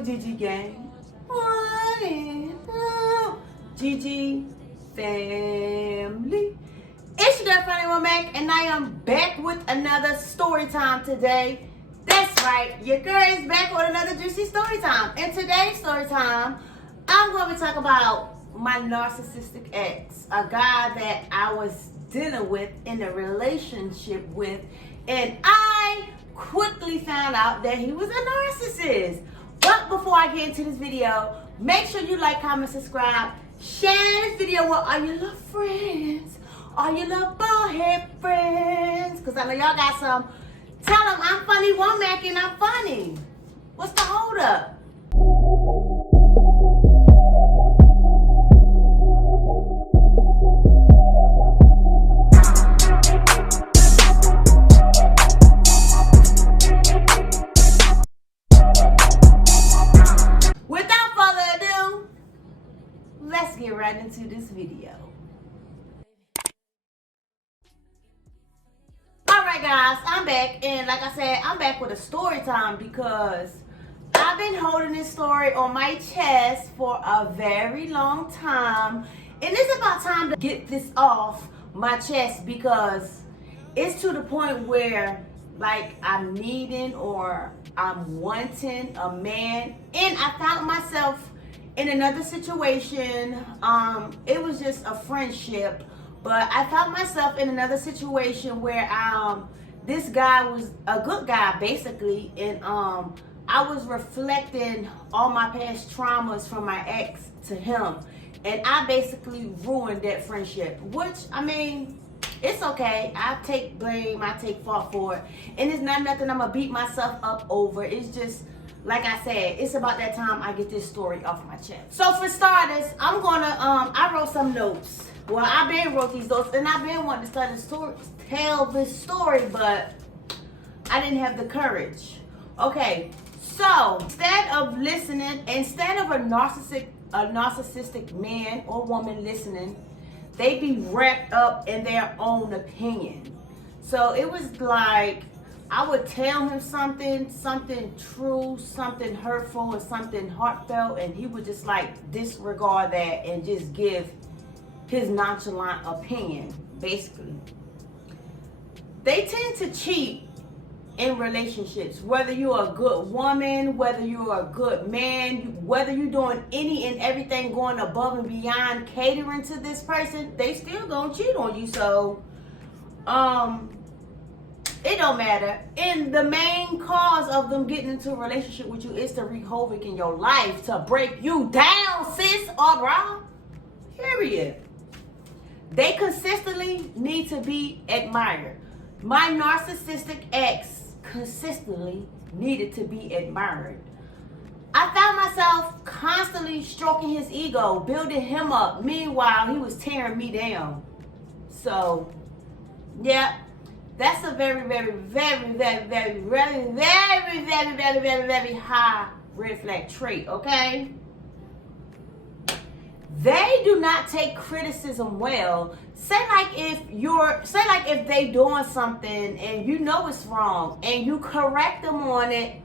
with Gigi gang. Gigi family. It's your girl, Funny Womack, and I am back with another story time today. That's right, your girl is back with another juicy story time. In today's story time, I'm going to talk about my narcissistic ex, a guy that I was dealing with in a relationship with, and I quickly found out that he was a narcissist. But before I get into this video, make sure you like, comment, subscribe, share this video with all your little friends, all your little ballhead friends, because I know y'all got some. Tell them I'm Funny Womack and I'm funny. What's the hold up? Without further ado, let's get right into this video. Alright guys, I'm back, and like I said, I'm back with a story time because I've been holding this story on my chest for a very long time, and it's about time to get this off my chest because it's to the point where like I'm needing or I'm wanting a man, and I found myself in another situation. It was just a friendship, but I found myself in another situation where this guy was a good guy basically, and I was reflecting all my past traumas from my ex to him, and I basically ruined that friendship, which I mean, it's okay. I take blame, I take fault for it, and it's not nothing I'm gonna beat myself up over. It's just, like I said, it's about that time I get this story off my chest. So for starters, I'm gonna, I wrote some notes. Well, I've been wrote these notes, and I've been wanting to tell this story, but I didn't have the courage. Okay, so instead of a narcissistic man or woman listening, they be wrapped up in their own opinion. So it was like I would tell him something true, something hurtful, and something heartfelt, and he would just like disregard that and just give his nonchalant opinion, basically. They tend to cheat in relationships, whether you're a good woman, whether you're a good man, whether you're doing any and everything, going above and beyond, catering to this person, they still gonna cheat on you. So it don't matter. And the main cause of them getting into a relationship with you is to wreak havoc in your life, to break you down, sis or bro. Period. They consistently need to be admired. My narcissistic ex consistently needed to be admired. I found myself constantly stroking his ego, building him up. Meanwhile, he was tearing me down. So, yeah, that's a very, very, very, very, very, very, very, very, very, very, very, very high red flag trait, okay? They do not take criticism well. Say like if they doing something and you know it's wrong and you correct them on it,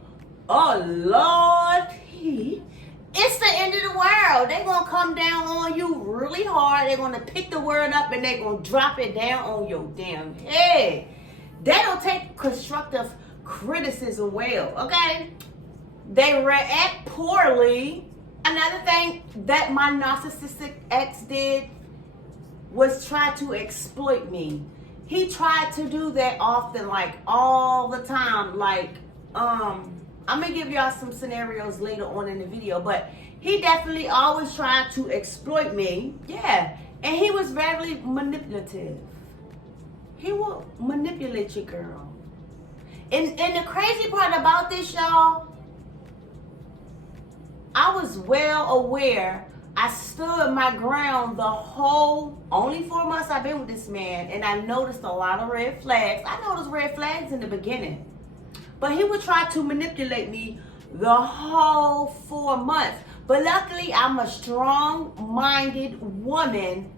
oh Lord, it's the end of the world. They're gonna come down on you really hard. They're gonna pick the word up and they're gonna drop it down on your damn head. They don't take constructive criticism well, okay? They react poorly. Another thing that my narcissistic ex did was try to exploit me. He tried to do that often, like all the time. Like, I'm gonna give y'all some scenarios later on in the video, but he definitely always tried to exploit me. Yeah, and he was very manipulative. He will manipulate your girl. And the crazy part about this, y'all, I was well aware. I stood my ground the whole, only 4 months I've been with this man, and I noticed a lot of red flags. I noticed red flags in the beginning, but he would try to manipulate me the whole 4 months. But luckily, I'm a strong-minded woman.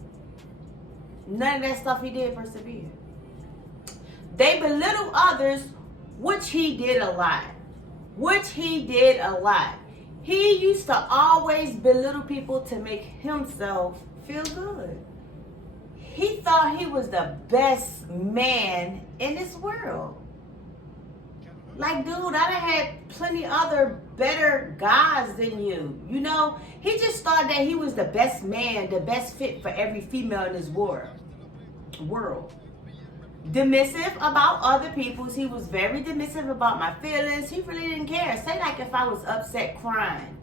None of that stuff he did persevered. They belittle others, which he did a lot. He used to always belittle people to make himself feel good. He thought he was the best man in this world. Like, dude, I done had plenty other better guys than you. You know, he just thought that he was the best man, the best fit for every female in this world. Dismissive about other people's. He was very dismissive about my feelings. He really didn't care. Say like if I was upset crying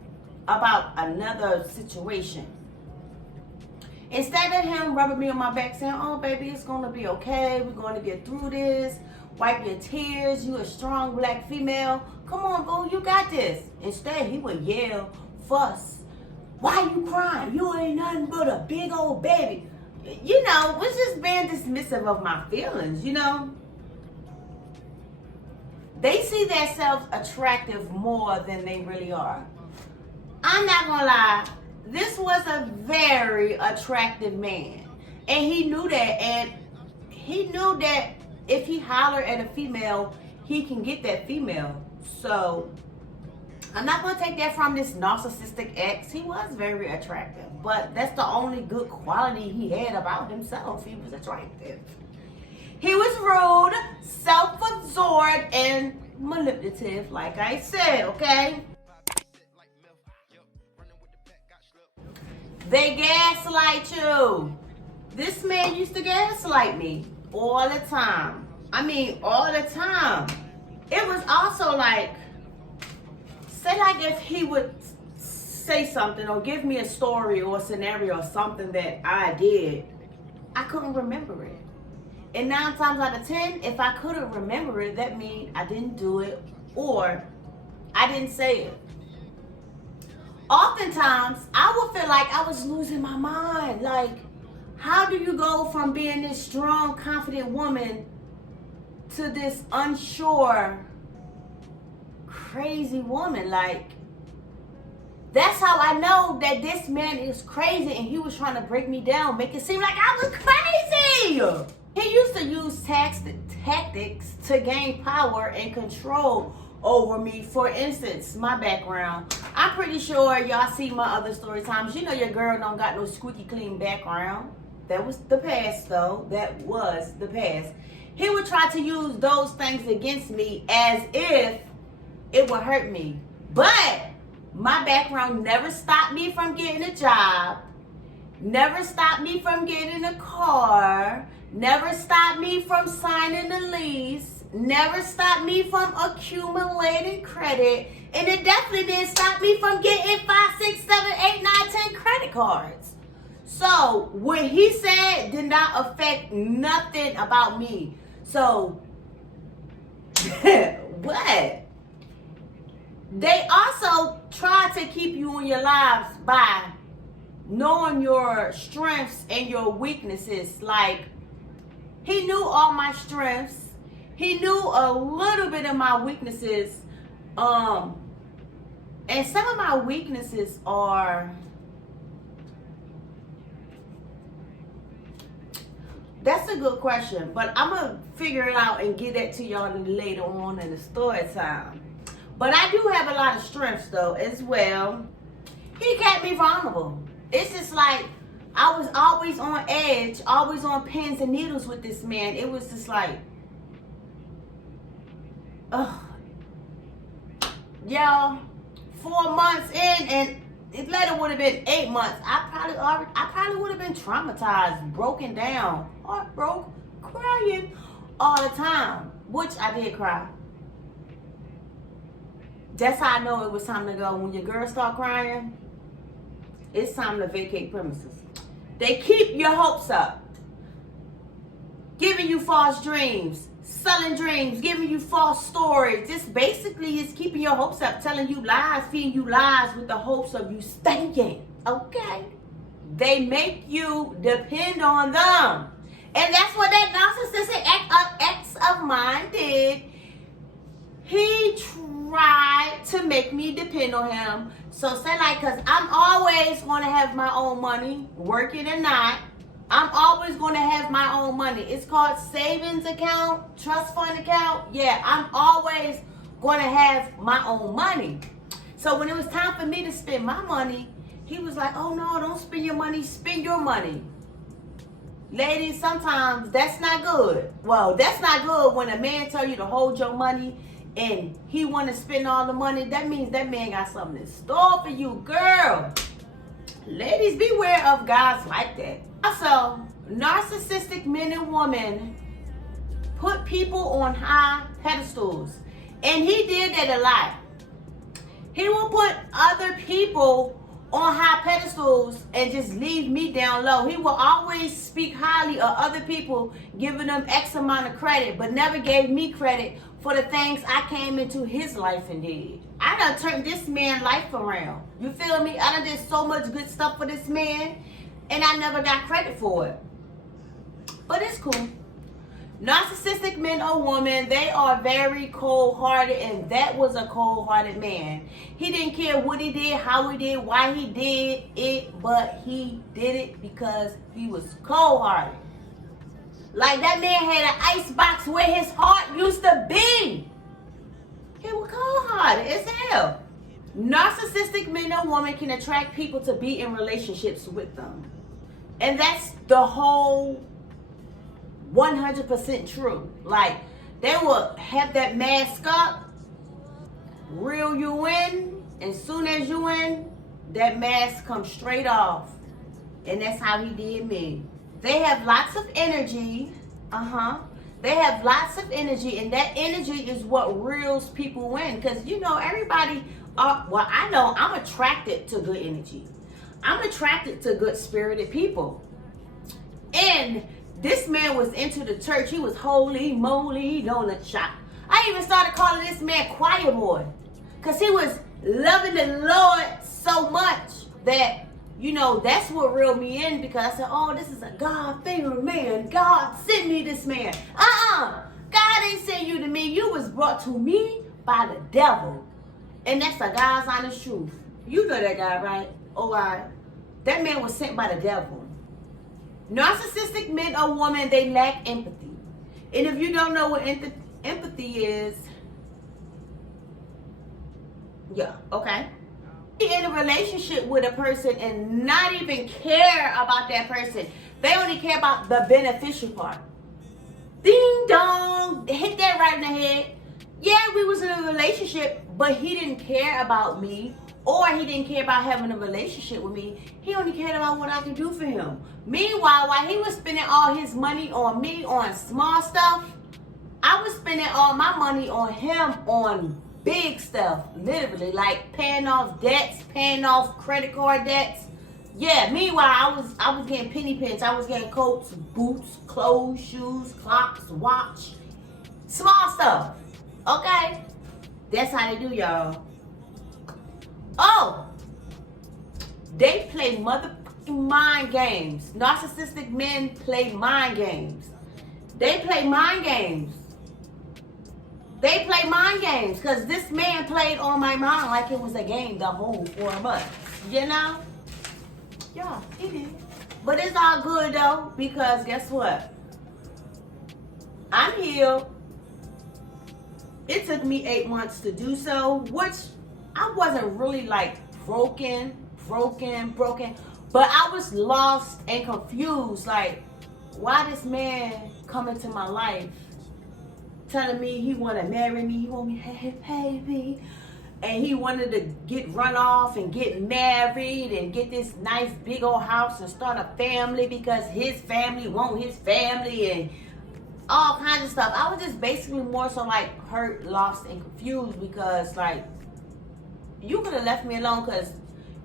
about another situation. Instead of him rubbing me on my back saying, oh baby, it's gonna be okay, we're gonna get through this, wipe your tears, you a strong black female, come on boo, you got this. Instead he would yell, fuss, why you crying? You ain't nothing but a big old baby. You know, was just being dismissive of my feelings, you know. They see themselves attractive more than they really are. I'm not gonna lie, this was a very attractive man. And he knew that, and he knew that if he hollered at a female, he can get that female. So, I'm not gonna take that from this narcissistic ex. He was very attractive. But that's the only good quality he had about himself. He was attractive. He was rude, self-absorbed, and manipulative, like I said, okay? They gaslight you. This man used to gaslight me all the time. I mean, all the time. It was also like, say like if he would say something or give me a story or a scenario or something that I did, I couldn't remember it. And 9 times out of 10, if I couldn't remember it, that means I didn't do it or I didn't say it. Oftentimes, I would feel like I was losing my mind. Like, how do you go from being this strong, confident woman to this unsure, crazy woman? Like, that's how I know that this man is crazy and he was trying to break me down, make it seem like I was crazy. He used to use tactics to gain power and control over me. For instance, my background. I'm pretty sure y'all see my other story times. You know your girl don't got no squeaky clean background. That was the past though. That was the past. He would try to use those things against me as if it would hurt me. But my background never stopped me from getting a job, never stopped me from getting a car, never stopped me from signing a lease, never stopped me from accumulating credit, and it definitely didn't stop me from getting 5, 6, 7, 8, 9, 10 credit cards. So what he said did not affect nothing about me. So, what? They also try to keep you in your lives by knowing your strengths and your weaknesses. Like, he knew all my strengths. He knew a little bit of my weaknesses. And some of my weaknesses are... That's a good question. But I'm going to figure it out and get that to y'all later on in the story time. But I do have a lot of strengths, though, as well. He kept me vulnerable. It's just like I was always on edge, always on pins and needles with this man. It was just like, y'all, 4 months in, and it later would have been 8 months. I probably would have been traumatized, broken down, heartbroken, crying all the time, which I did cry. That's how I know it was time to go. When your girl start crying, it's time to vacate premises. They keep your hopes up. Giving you false dreams. Selling dreams. Giving you false stories. This basically is keeping your hopes up. Telling you lies. Feeding you lies with the hopes of you staying. Okay? They make you depend on them. And that's what that narcissistic ex of mine did. He tried to make me depend on him. So say like, cause I'm always going to have my own money, working or not. I'm always going to have my own money. It's called savings account, trust fund account. Yeah, I'm always going to have my own money. So when it was time for me to spend my money, he was like, oh no, don't spend your money, spend your money. Ladies, sometimes that's not good. Well, that's not good when a man tell you to hold your money and he want to spend all the money. That means that man got something in store for you, girl. Ladies, beware of guys like that. Also, narcissistic men and women put people on high pedestals. And he did that a lot. He will put other people on high pedestals and just leave me down low. He will always speak highly of other people, giving them X amount of credit, but never gave me credit for the things I came into his life and did. I done turned this man's life around. You feel me? I done did so much good stuff for this man, and I never got credit for it. But it's cool. Narcissistic men or women, they are very cold-hearted, and that was a cold-hearted man. He didn't care what he did, how he did, why he did it, but he did it because he was cold-hearted. Like that man had an icebox where his heart used to be. He was cold-hearted as hell. Narcissistic men or women can attract people to be in relationships with them. And that's the whole 100% true. Like, they will have that mask up, reel you in, and soon as you in, that mask comes straight off. And that's how he did me. They have lots of energy. They have lots of energy, and that energy is what reels people in. Because, you know, everybody, well, I know I'm attracted to good energy. I'm attracted to good-spirited people. And this man was into the church. He was holy moly donut shop. I even started calling this man choir boy, because he was loving the Lord so much that, you know, that's what reeled me in, because I said, oh, this is a God-favored man. God sent me this man. God ain't sent you to me. You was brought to me by the devil. And that's the God's honest truth. You know that guy, right? Oh, that man was sent by the devil. Narcissistic men or women, they lack empathy. And if you don't know what empathy is, yeah, okay. In a relationship with a person and not even care about that person. They only care about the beneficial part. Ding dong, hit that right in the head. Yeah, we was in a relationship, but he didn't care about me, or he didn't care about having a relationship with me. He only cared about what I could do for him. Meanwhile, while he was spending all his money on me on small stuff, I was spending all my money on him on big stuff, literally, like paying off debts, paying off credit card debts. Yeah, meanwhile, I was getting penny pins. I was getting coats, boots, clothes, shoes, clocks, watch, small stuff. Okay? That's how they do, y'all. Oh, they play motherfucking mind games. Narcissistic men play mind games. They play mind games. They play mind games, because this man played on my mind like it was a game the whole 4 months. You know? Yeah, he did. But it's all good, though, because guess what? I'm healed. It took me 8 months to do so, which I wasn't really like broken. But I was lost and confused. Like, why this man come into my life telling me he want to marry me, he want me, hey, baby. And he wanted to get run off and get married and get this nice big old house and start a family because his family want his family and all kinds of stuff. I was just basically more so like hurt, lost, and confused because like, you could have left me alone because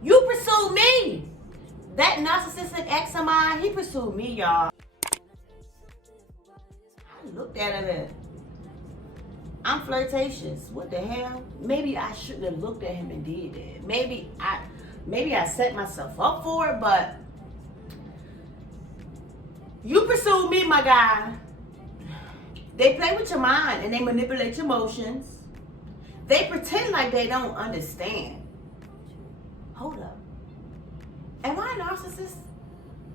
you pursued me. That narcissistic ex of mine, he pursued me, y'all. I looked at him and I'm flirtatious. What the hell? Maybe I shouldn't have looked at him and did that. Maybe I set myself up for it, but you pursued me, my guy. They play with your mind and they manipulate your emotions. They pretend like they don't understand. Hold up. Am I a narcissist?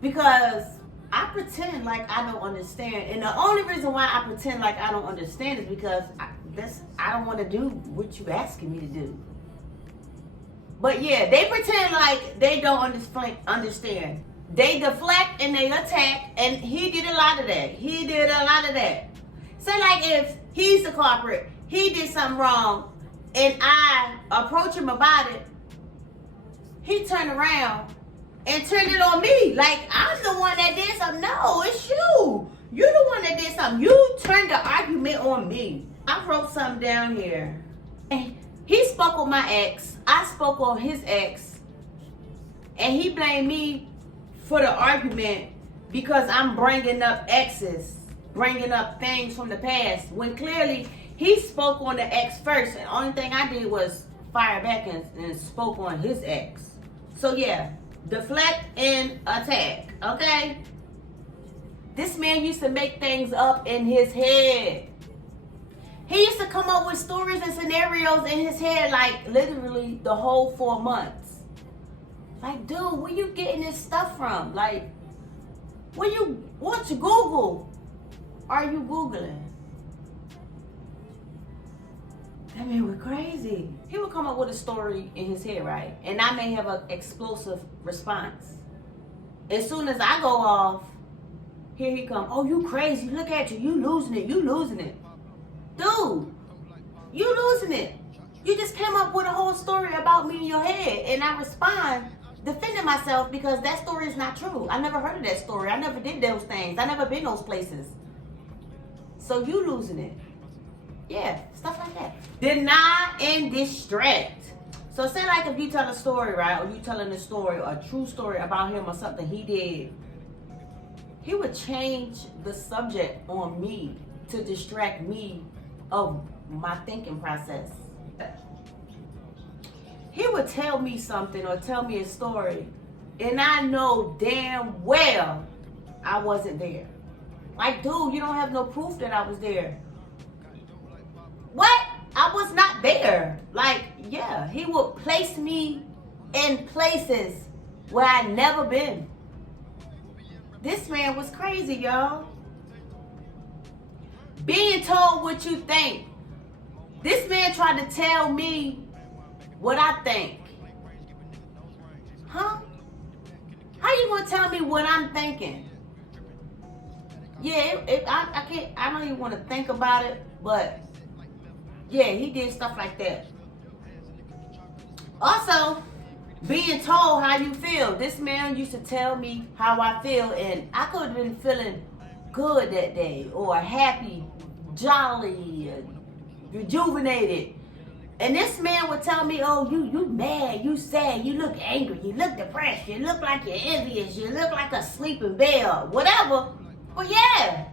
Because I pretend like I don't understand. And the only reason why I pretend like I don't understand is because I don't want to do what you asking me to do. But yeah, they pretend like they don't understand. They deflect and they attack, and he did a lot of that. He did a lot of that. Say like if he's the culprit, he did something wrong, and I approach him about it, he turned around and turned it on me. Like I'm the one that did something. No, it's you. You're the one that did something. You turned the argument on me. I wrote something down here. And he spoke on my ex. I spoke on his ex. And he blamed me for the argument because I'm bringing up exes, bringing up things from the past, when clearly he spoke on the ex first, and the only thing I did was fire back and spoke on his ex. So yeah, deflect and attack, okay? This man used to make things up in his head. He used to come up with stories and scenarios in his head like literally the whole 4 months. Like, dude, where you getting this stuff from? Like, what you Google? Are you Googling? That man was crazy. He would come up with a story in his head, right? And I may have an explosive response. As soon as I go off, here he come. Oh, you crazy. Look at you. You losing it. You losing it. Dude, you losing it. You just came up with a whole story about me in your head. And I respond defending myself because that story is not true. I never heard of that story. I never did those things. I never been those places. So you losing it. Yeah, stuff like that. Deny and distract. So say like if you tell a story, right? Or you telling a story, a true story about him or something he did. He would change the subject on me to distract me of my thinking process. He would tell me something or tell me a story, and I know damn well I wasn't there. Like, dude, you don't have no proof that I was there. What? I was not there. Like, yeah, he would place me in places where I'd never been. This man was crazy, y'all. Being told what you think. This man tried to tell me what I think. Huh? How you gonna tell me what I'm thinking? Yeah, I can't. I don't even want to think about it. But yeah, he did stuff like that. Also, being told how you feel. This man used to tell me how I feel, and I could have been feeling good that day, or happy, jolly, rejuvenated. And this man would tell me, oh, you mad, you sad, you look angry, you look depressed, you look like you're envious, you look like a sleeping bear, whatever. But yeah,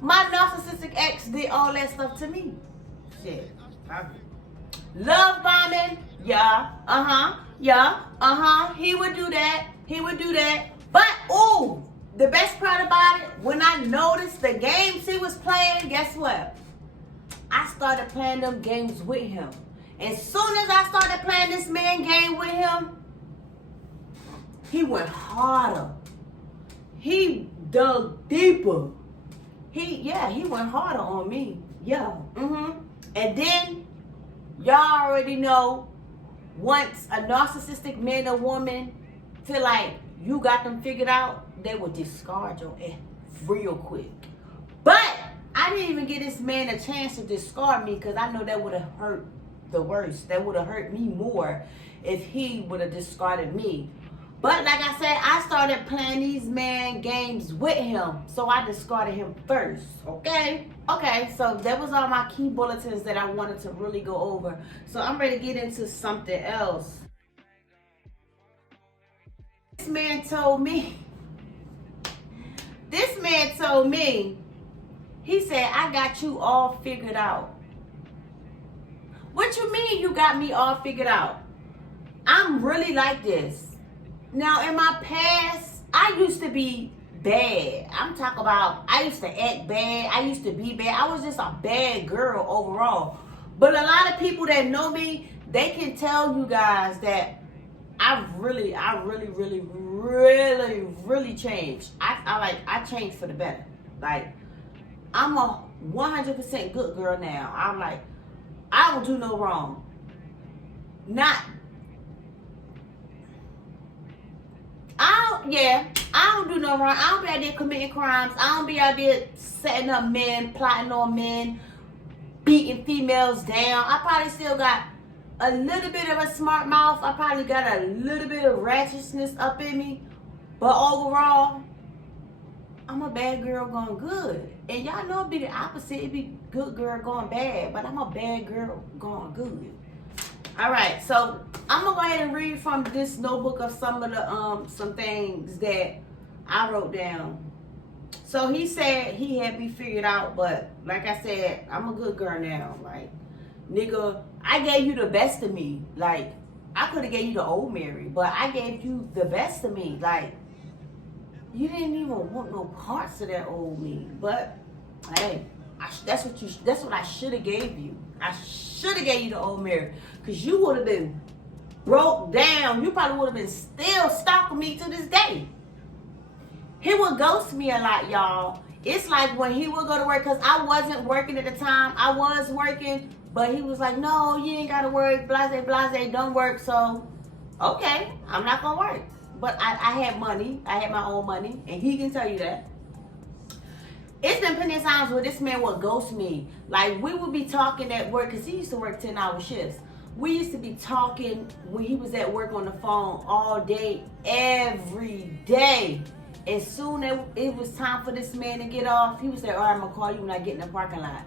my narcissistic ex did all that stuff to me. Shit. Love bombing, yeah, he would do that, But, ooh, the best part about it, when I noticed the games he was playing, guess what? I started playing them games with him. As soon as I started playing this man game with him, he went harder. He dug deeper. He went harder on me. Yeah. And then, y'all already know, once a narcissistic man or woman feel like you got them figured out, they will discard your ass real quick. But I didn't even give this man a chance to discard me because I know that would have hurt the worst. That would have hurt me more if he would have discarded me. But like I said, I started playing these man games with him. So I discarded him first, okay? Okay, so that was all my key bulletins that I wanted to really go over. So I'm ready to get into something else. This man told me, he said, I got you all figured out. What you mean you got me all figured out? I'm really like this. Now, in my past, I used to be bad. I'm talking about, I used to act bad. I used to be bad. I was just a bad girl overall. But a lot of people that know me, they can tell you guys that I really changed. I changed for the better. Like, I'm a 100% good girl now. I'm like, I don't do no wrong. Not I don't do no wrong. I don't be out there committing crimes. I don't be out there setting up men, plotting on men, beating females down. I probably still got a little bit of a smart mouth. I probably got a little bit of ratchetness up in me. But overall, I'm a bad girl going good. And y'all know it'd be the opposite. It'd be good girl going bad. But I'm a bad girl going good. All right, so I'm gonna go ahead and read from this notebook of some of the some things that I wrote down. So he said he had me figured out, but like I said, I'm a good girl now. Like, nigga, I gave you the best of me. Like, I could have gave you the old Mary, but I gave you the best of me. Like, you didn't even want no parts of that old me. But hey, that's what I should have gave you. I should have gave you the old Mary, because you would have been broke down. You probably would have been still stalking me to this day. He would ghost me a lot, y'all. It's like when he would go to work, because I wasn't working at the time. I was working, but he was like, no, you ain't got to work. Blase, blase, don't work. So, okay, I'm not going to work. But I had money. I had my own money, and he can tell you that. It's been plenty of times where this man would ghost me. Like, we would be talking at work, because he used to work 10-hour shifts. We used to be talking when he was at work on the phone all day, every day. As soon as it was time for this man to get off, he would say, all right, I'm going to call you when I get in the parking lot.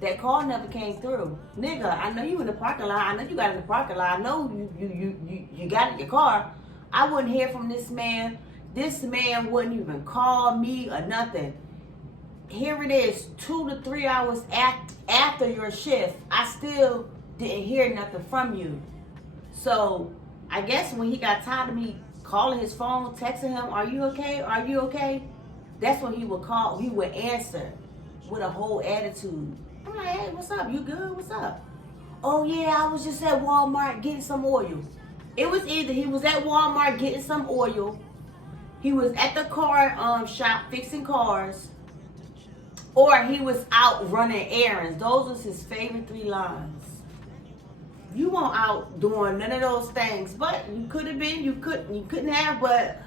That call never came through. Nigga, I know you in the parking lot. I know you got in the parking lot. I know you got in your car. I wouldn't hear from this man. This man wouldn't even call me or nothing. Here it is, 2 to 3 hours after your shift. I still didn't hear nothing from you. So I guess when he got tired of me calling his phone, texting him, are you okay? Are you okay? That's when he would call. He would answer with a whole attitude. I'm like, hey, what's up? You good? What's up? Oh yeah, I was just at Walmart getting some oil. It was either he was at Walmart getting some oil, he was at the car shop fixing cars, or he was out running errands. Those was his favorite 3 lines. You weren't out doing none of those things, but you could have been. You couldn't have, but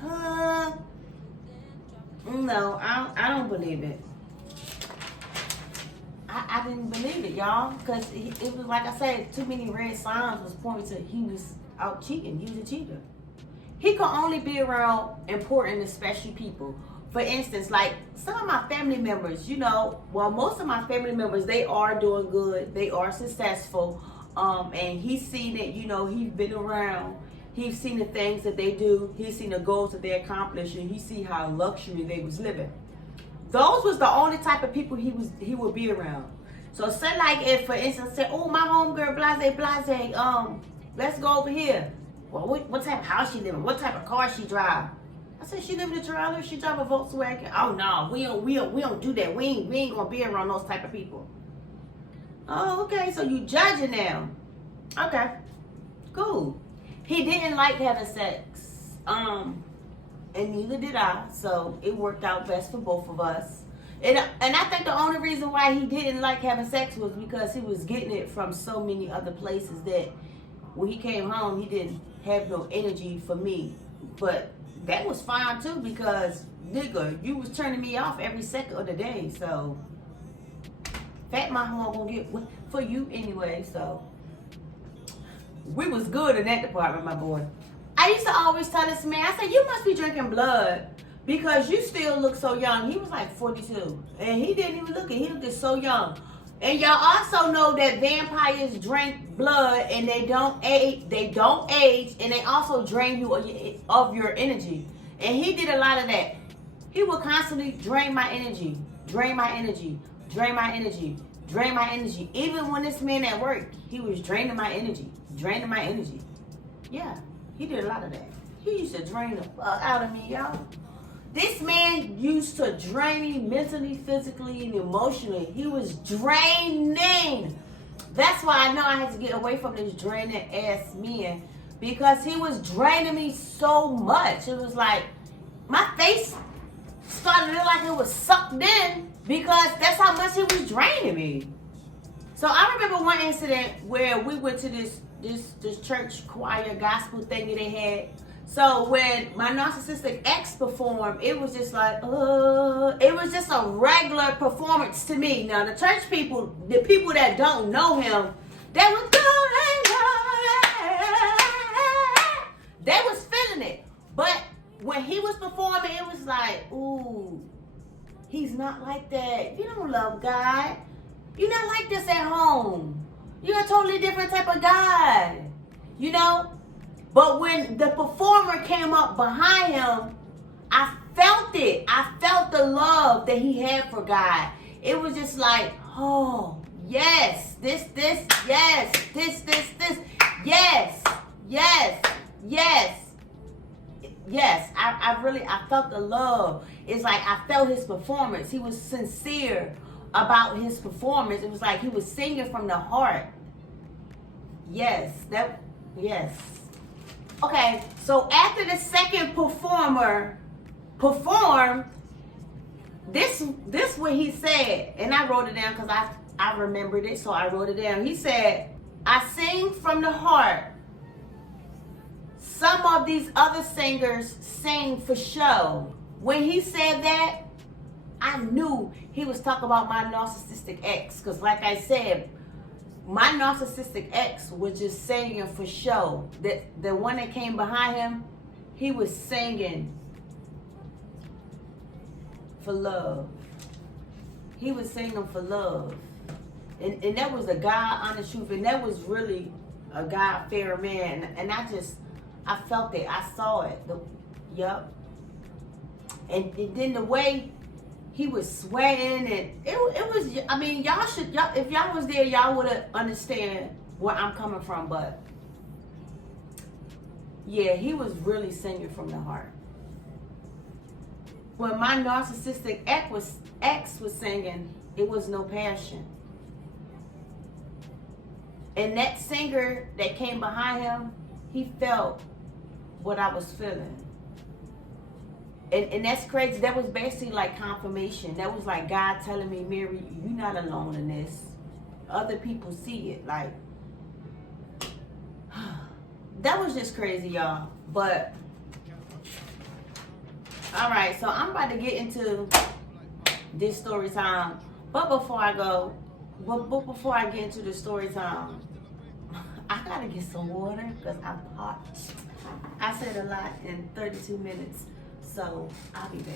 no, I don't believe it. I didn't believe it, y'all, because it was like I said, too many red signs was pointing to he was out cheating. He was a cheater. He could only be around important and special people. For instance, like some of my family members, you know, well, most of my family members, they are doing good. They are successful. And he's seen it, you know, he's been around. He's seen the things that they do. He's seen the goals that they accomplish, and he see how luxury they was living. Those was the only type of people he would be around. So say like if, for instance, say, oh, my homegirl, blase, let's go over here. Well, what type of house she live in? What type of car she drive? I said, she live in a trailer. She drive a Volkswagen. Oh no, we don't do that. We ain't gonna be around those type of people. Oh, okay. So you judging them? Okay, cool. He didn't like having sex, and neither did I. So it worked out best for both of us. And I think the only reason why he didn't like having sex was because he was getting it from so many other places that when he came home, he didn't have no energy for me. But that was fine too, because nigga, you was turning me off every second of the day. So fat my home gonna get for you anyway. So we was good in that department, my boy. I used to always tell this man, I said, you must be drinking blood because you still look so young. He was like 42, and he didn't even look it. He looked just so young. And y'all also know that vampires drink blood and they don't age. And they also drain you of your energy. And he did a lot of that. He would constantly drain my energy, drain my energy, drain my energy, drain my energy. Even when this man at work, he was draining my energy, draining my energy. Yeah, he did a lot of that. He used to drain the fuck out of me, y'all. This man used to drain me mentally, physically, and emotionally. He was draining. That's why I know I had to get away from this draining ass man, because he was draining me so much. It was like my face started to look like it was sucked in, because that's how much he was draining me. So I remember one incident where we went to this church choir gospel thing that they had. So when my narcissistic ex performed, it was just like, it was just a regular performance to me. Now the church people, the people that don't know him, they was they was feeling it. But when he was performing, it was like, ooh, he's not like that. You don't love God. You're not like this at home. You're a totally different type of guy. You know? But when the performer came up behind him, I felt it. I felt the love that he had for God. It was just like, oh, yes, this, yes, this, yes, yes, yes. Yes, I felt the love. It's like I felt his performance. He was sincere about his performance. It was like he was singing from the heart. Yes, yes. Okay, so after the second performer performed, this what he said, and I wrote it down because I remembered it, so I wrote it down. He said, I sing from the heart. Some of these other singers sing for show. When he said that, I knew he was talking about my narcissistic ex. Because like I said, my narcissistic ex was just singing for show. The one that came behind him, he was singing for love. He was singing for love. And that was a God honest truth. And that was really a God fair man. And I felt it. I saw it. Yup. And then the way he was sweating, and it was, I mean, y'all if y'all was there, y'all would have understand where I'm coming from. But yeah, he was really singing from the heart. When my narcissistic ex was singing, it was no passion. And that singer that came behind him, he felt what I was feeling. And that's crazy. That was basically like confirmation. That was like God telling me, Mary, you're not alone in this. Other people see it. Like, that was just crazy, y'all. But, all right. So I'm about to get into this story time. But before I go, before I get into the story time, I gotta get some water because I'm parched. I said a lot in 32 minutes. So I'll be back.